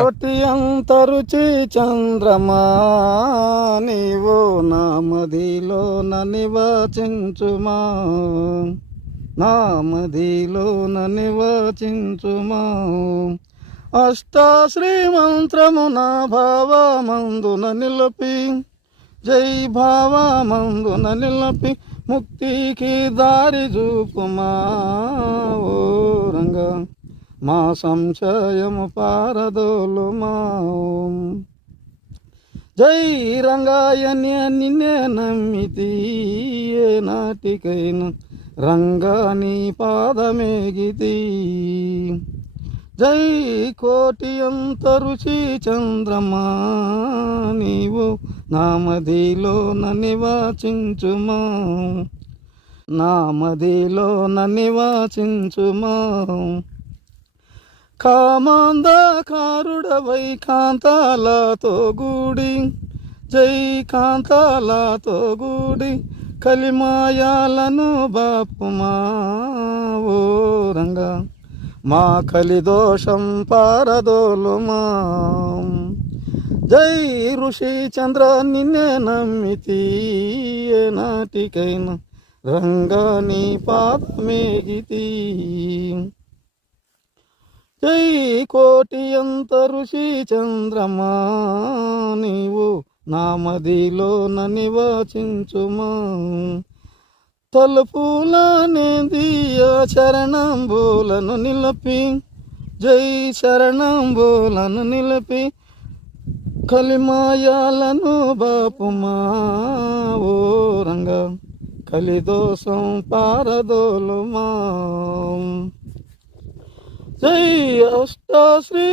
కోటి అంతరుచి చంద్రమా నీవు నా మదిలోన నివచించుమా, నా మదిలోన నివచించుమా. అష్టాశ్రీ మంత్రము నా భావమందున నిలిపి, జై భావమందున నిలిపి ముక్తికి దారి చూపుమా. ఓ రంగా మా సంశయము పారదోలుమా. జై రంగాయని నిన్నే నమ్మితి, ఏ నాటికైనా రంగాని పాదమేగితి. జై కోటి అంతరుచి చంద్రమా నీవు నా మదిలోన నివచించుమా, నా మదిలోన నివచించుమా. కామాంధకారుడవై కాంతాలతో గూడి, జై కాంతాలతో గూడి కలిమాయాలను బాపుమా. ఓ రంగా మా కలిదోషం పారదోలుమా. జై ఋషి చంద్ర నిన్నే నమ్మితి, ఏ నాటికైనా రంగాని పాదమేగితి. జై కోటి అంతరుచి చంద్రమా నీవు నా మదిలోన నివచించుమా. తలుపులనేదియ చరణంబులను నిలిపి, జై చరణంబులను నిలిపి కలిమాయాలను బాపుమా. ఓ రంగా కలిదోషం పారదోలుమా. జై అష్టాశ్రీ